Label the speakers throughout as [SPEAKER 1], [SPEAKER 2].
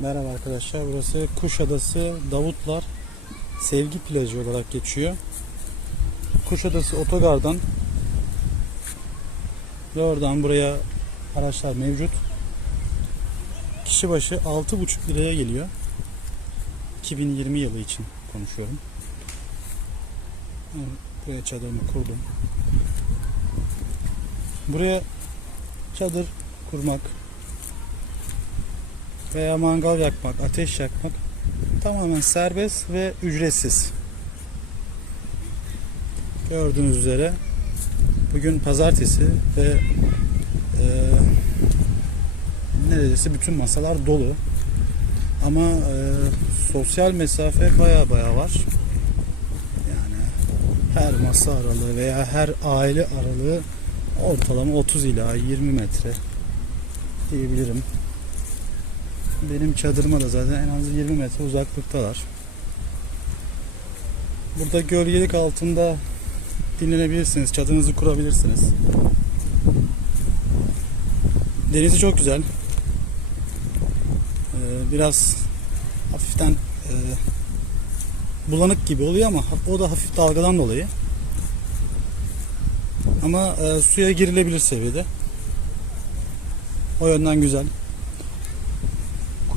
[SPEAKER 1] Merhaba arkadaşlar. Burası Kuşadası Davutlar Sevgi Plajı olarak geçiyor. Kuşadası Otogar'dan ve oradan buraya araçlar mevcut. Kişi başı 6,5 liraya geliyor. 2020 yılı için konuşuyorum. Buraya çadırımı kurdum. Buraya çadır kurmak, veya mangal yakmak, ateş yakmak tamamen serbest ve ücretsiz. Gördüğünüz üzere bugün pazartesi ve e, neredeyse bütün masalar dolu. Ama e, sosyal mesafe baya baya var. Yani her masa aralığı veya her aile aralığı ortalama 30 ila 20 metre diyebilirim. Benim çadırıma da zaten en az 20 metre uzaklıktalar. Burada gölgelik altında dinlenebilirsiniz. Çadırınızı kurabilirsiniz. Denizi çok güzel. Ee, biraz hafiften e, bulanık gibi oluyor ama o da hafif dalgadan dolayı. Ama e, suya girilebilir seviyede. O yönden güzel.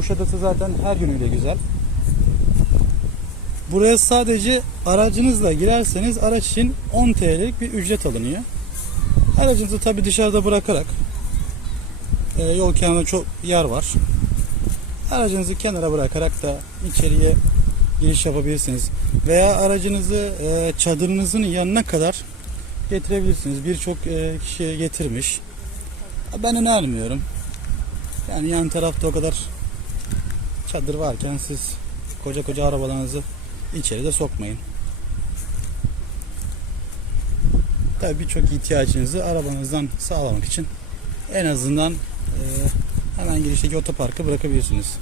[SPEAKER 1] Kuşadası zaten her yönüyle güzel. Buraya sadece aracınızla girerseniz araç için 10 TL'lik bir ücret alınıyor. Aracınızı tabi dışarıda bırakarak e, yol kenarında çok yer var. Aracınızı kenara bırakarak da içeriye giriş yapabilirsiniz. Veya aracınızı e, çadırınızın yanına kadar getirebilirsiniz. Birçok e, kişi getirmiş. Ben önermiyorum. Yani yan tarafta o kadar çadır varken siz koca koca arabalarınızı içeri sokmayın. Tabii birçok ihtiyacınızı arabanızdan sağlamak için en azından e, hemen girişteki otoparka bırakabilirsiniz.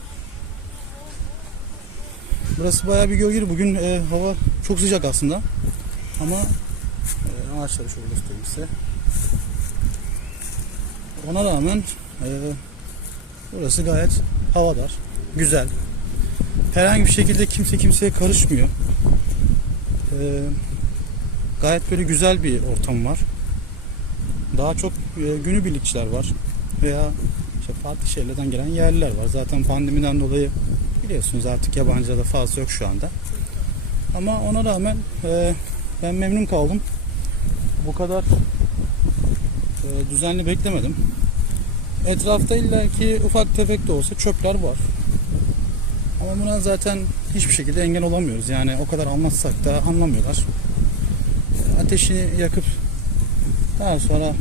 [SPEAKER 1] Burası bayağı bir gölgeli. Bugün e, hava çok sıcak aslında. Ama e, ağaçları şöyle göstereyim size. Ona rağmen e, burası gayet havadar güzel. Herhangi bir şekilde kimse kimseye karışmıyor. Ee, gayet böyle güzel bir ortam var. Daha çok e, günübirlikçiler var veya işte farklı şehirlerden gelen yerliler var. Zaten pandemiden dolayı biliyorsunuz artık yabancıda da fazla yok şu anda. Ama ona rağmen e, ben memnun kaldım. Bu kadar e, düzenli beklemedim. Etrafta illaki ufak tefek de olsa çöpler var. Ama buna zaten hiçbir şekilde engel olamıyoruz. Yani o kadar anlatsak da anlamıyorlar. Ateşini yakıp daha sonra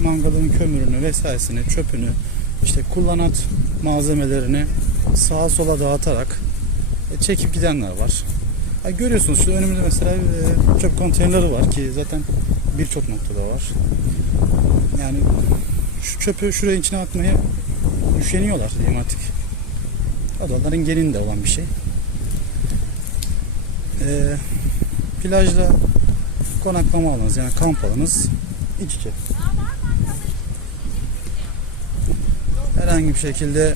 [SPEAKER 1] mangalın kömürünü vesairesini, çöpünü, işte kullanat malzemelerini sağa sola dağıtarak e, çekip gidenler var. Görüyorsunuz şu önümüzde mesela e, çöp konteyneri var ki zaten birçok noktada var. Yani şu çöpü şuraya içine atmaya üşeniyorlar diyeyim artık. Adaların geninde olan bir şey. Ee, plajda konaklama alanınız yani kamp alanınız iç içe. Herhangi bir şekilde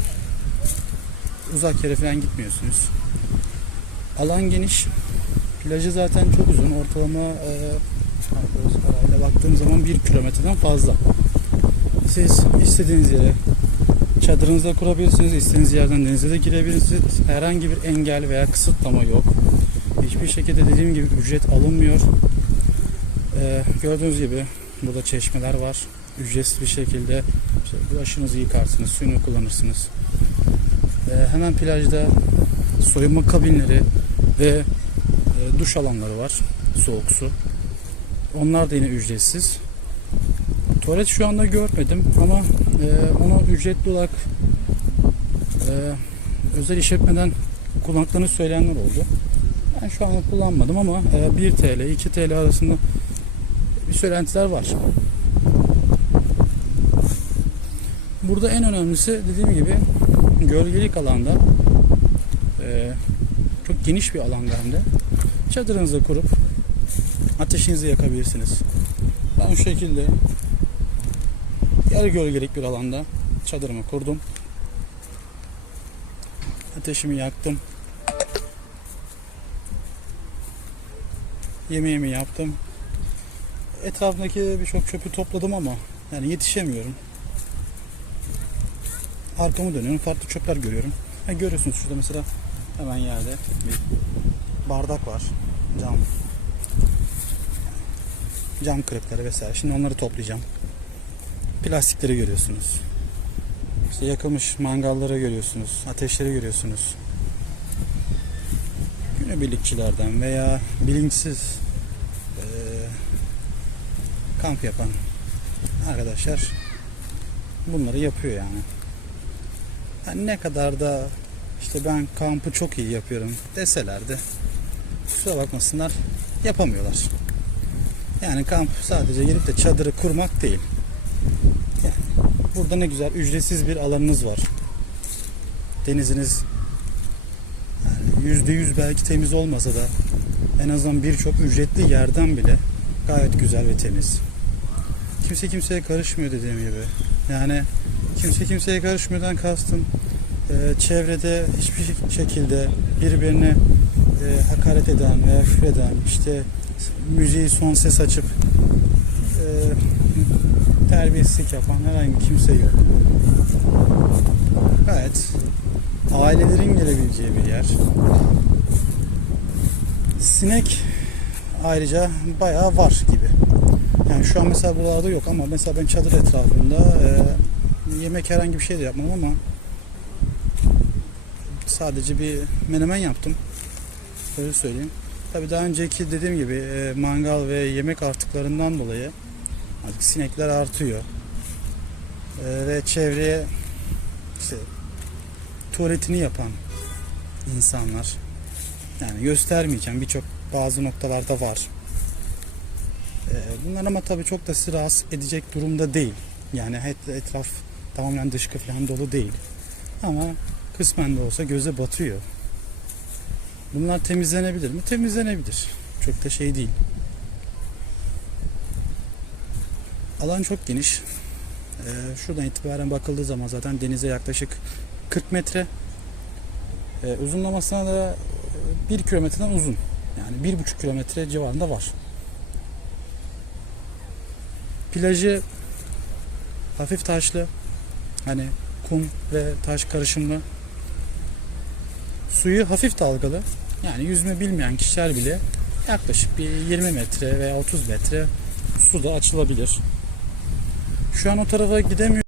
[SPEAKER 1] uzak yere falan gitmiyorsunuz. Alan geniş. Plajı zaten çok uzun. Ortalama e, baktığım zaman bir kilometreden fazla. Siz istediğiniz yere çadırınızda kurabilirsiniz. İstediğiniz yerden denize de girebilirsiniz. Herhangi bir engel veya kısıtlama yok. Hiçbir şekilde dediğim gibi ücret alınmıyor. Ee, gördüğünüz gibi burada çeşmeler var. Ücretsiz bir şekilde işte bulaşınızı yıkarsınız, suyunu kullanırsınız. Ee, hemen plajda soyunma kabinleri ve e, duş alanları var. Soğuk su. Onlar da yine ücretsiz. Tuvalet şu anda görmedim ama e, onu ücretli olarak e, özel işletmeden kullandıklarını söyleyenler oldu. Ben şu anda kullanmadım ama e, 1 TL, 2 TL arasında bir söylentiler var. Burada en önemlisi dediğim gibi gölgelik alanda e, çok geniş bir alanda hem çadırınızı kurup ateşinizi yakabilirsiniz. Ben şu şekilde yarı gölgelik bir alanda çadırımı kurdum. Ateşimi yaktım. Yemeğimi yaptım. Etrafındaki birçok çöpü topladım ama yani yetişemiyorum. Arkamı dönüyorum. Farklı çöpler görüyorum. Ha, görüyorsunuz şurada mesela hemen yerde bir bardak var. Cam. Cam kırıkları vesaire. Şimdi onları toplayacağım. Plastikleri görüyorsunuz. İşte yakılmış mangalları görüyorsunuz. Ateşleri görüyorsunuz. Günübirlikçilerden veya bilinçsiz eee, kamp yapan arkadaşlar bunları yapıyor yani. Yani ne kadar da işte ben kampı çok iyi yapıyorum deseler de kusura bakmasınlar yapamıyorlar. Yani kamp sadece gelip de çadırı kurmak değil. Burada ne güzel ücretsiz bir alanınız var. Deniziniz yüzde yüz belki temiz olmasa da en azından birçok ücretli yerden bile gayet güzel ve temiz. Kimse kimseye karışmıyor dediğim gibi. Yani kimse kimseye karışmıyordan kastım e, çevrede hiçbir şekilde birbirine e, hakaret eden veya küfreden işte müziği son ses açıp e, terbiyesizlik yapan herhangi kimse yok. Gayet ailelerin gelebileceği bir yer. Sinek ayrıca bayağı var gibi. Yani şu an mesela buralarda yok ama mesela ben çadır etrafında e, yemek herhangi bir şey de yapmam ama sadece bir menemen yaptım. Öyle söyleyeyim. Tabii daha önceki dediğim gibi e, mangal ve yemek artıklarından dolayı artık sinekler artıyor. E, ve çevreye işte tuvaletini yapan insanlar yani göstermeyeceğim birçok bazı noktalarda var. E, bunlar ama tabii çok da sizi rahatsız edecek durumda değil. Yani et- etraf tamamen dışkı falan dolu değil. Ama kısmen de olsa göze batıyor. Bunlar temizlenebilir mi? Temizlenebilir. Çok da şey değil. Alan çok geniş. Ee, şuradan itibaren bakıldığı zaman zaten denize yaklaşık 40 metre. Ee, uzunlamasına da 1 kilometreden uzun. Yani 1,5 kilometre civarında var. Plajı hafif taşlı. Hani kum ve taş karışımlı. Suyu hafif dalgalı. Yani yüzme bilmeyen kişiler bile yaklaşık bir 20 metre veya 30 metre suda açılabilir. Şu an o tarafa gidemiyorum.